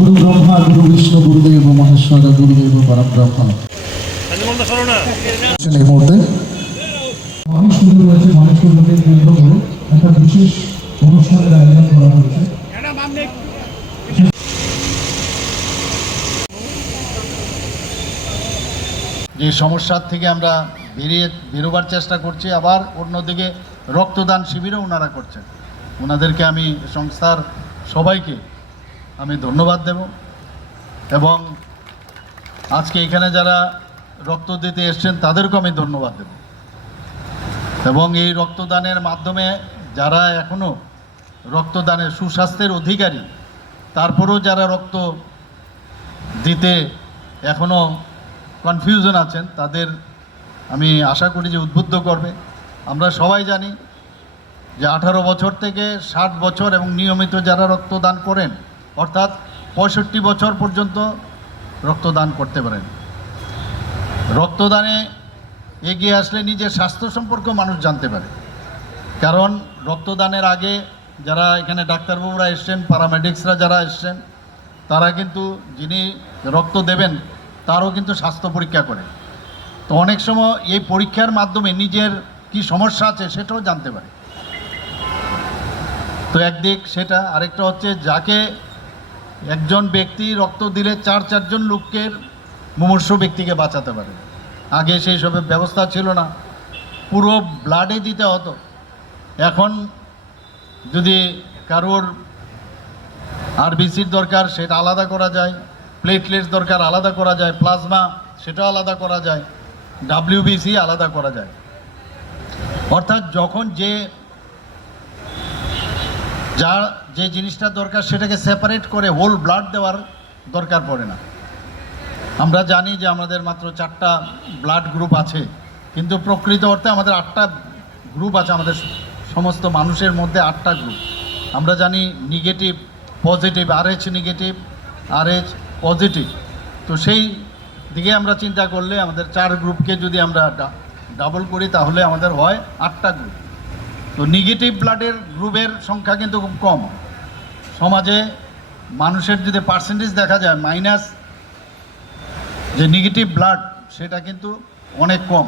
গুরু ব্রহ্মা গুরু বিষ্ণু গুরুদেব মহেশ্বর গুরুদেব পরব্রহ্ম। এই মুহূর্তে শুরু হয়েছে মানুষকে কেন্দ্র করে একটা বিশেষ অনুষ্ঠানের আয়োজন করা হয়েছে। যে সমস্যার থেকে আমরা বেরোবার চেষ্টা করছি, আবার অন্যদিকে রক্তদান শিবিরও ওনারা করছেন। ওনাদেরকে আমি সংস্থার সবাইকে আমি ধন্যবাদ দেব এবং আজকে এখানে যারা রক্ত দিতে এসছেন তাদেরকেও আমি ধন্যবাদ দেব এবং এই রক্তদানের মাধ্যমে যারা এখনও রক্তদানের সুস্বাস্থ্যের অধিকারী তারপরেও যারা রক্ত দিতে এখনও কনফিউশন আছেন তাদের আমি আশা করি যে উদ্বুদ্ধ করবে। আমরা সবাই জানি যে 18 বছর থেকে 60 বছর এবং নিয়মিত যারা রক্তদান করেন অর্থাৎ 65 বছর পর্যন্ত রক্তদান করতে পারেন। রক্তদানে এগিয়ে আসলে নিজের স্বাস্থ্য সম্পর্কে মানুষ জানতে পারে, কারণ রক্তদানের আগে যারা এখানে ডাক্তারবাবুরা এসছেন, প্যারামেডিক্সরা যারা এসছেন, তারা কিন্তু যিনি রক্ত দেবেন তারও কিন্তু স্বাস্থ্য পরীক্ষা করে। তো অনেক সময় এই পরীক্ষার মাধ্যমে নিজের কি সমস্যা আছে সেটাও জানতে পারে। তো একদিক সেটা, আরেকটা হচ্ছে যাকে একজন ব্যক্তি রক্ত দিলে 4 লোককে মুমূর্ষ ব্যক্তিকে বাঁচাতে পারে। আগে সেই সবের ব্যবস্থা ছিল না, পুরো ব্লাডে দিতে হতো। এখন যদি কারোর আরবিসির দরকার সেটা আলাদা করা যায়, প্লেটলেটস দরকার আলাদা করা যায়, প্লাজমা সেটা আলাদা করা যায়, ডাব্লিউবিসি আলাদা করা যায়। অর্থাৎ যখন যে জিনিসটা দরকার সেটাকে সেপারেট করে হোল ব্লাড দেওয়ার দরকার পড়ে না। আমরা জানি যে আমাদের মাত্র 4টা ব্লাড গ্রুপ আছে, কিন্তু প্রকৃত অর্থে আমাদের 8টা গ্রুপ আছে। আমাদের সমস্ত মানুষের মধ্যে 8টা গ্রুপ। আমরা জানি negative, positive, RH negative, RH positive. তো সেই দিকে আমরা চিন্তা করলে আমাদের 4 গ্রুপকে যদি আমরা ডাবল করি তাহলে আমাদের হয় 8টা গ্রুপ। তো নেগেটিভ ব্লাডের গ্রুপের সংখ্যা কিন্তু খুব কম। সমাজে মানুষের যদি পার্সেন্টেজ দেখা যায় মাইনাস যে নেগেটিভ ব্লাড সেটা কিন্তু অনেক কম।